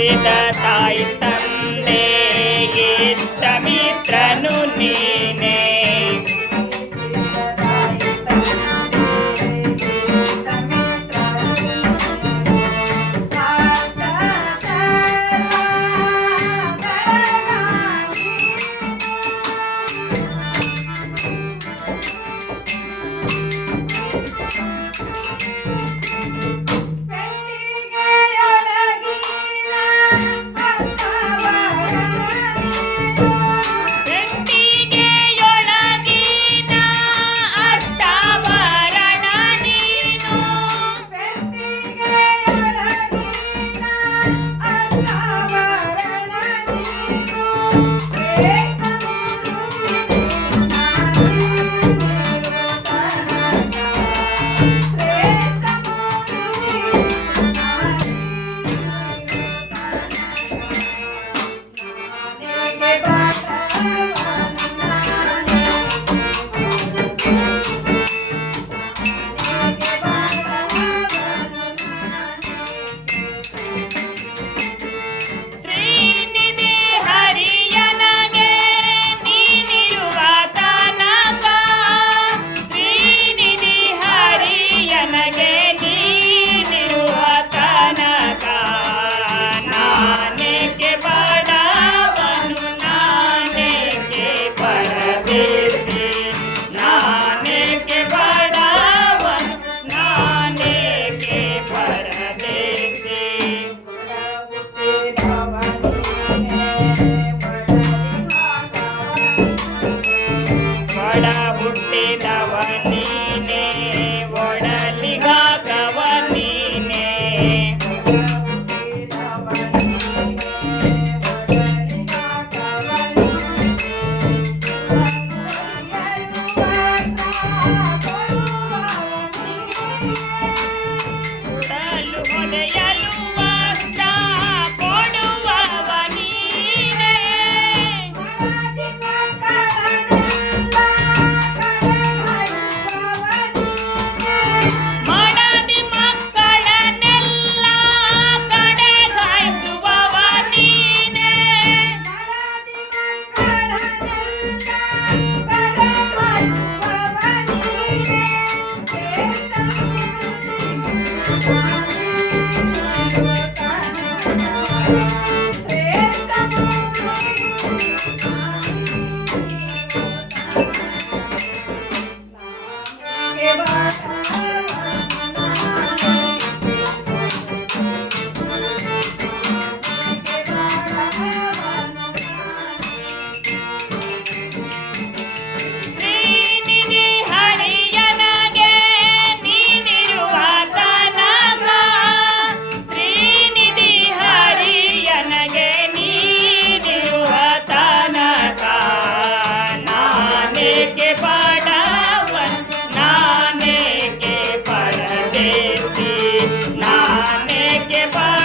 ತಾಯಿ ತಂದೆ ಇಷ್ಟ ಮಿತ್ರನು ನೀನೇ and by.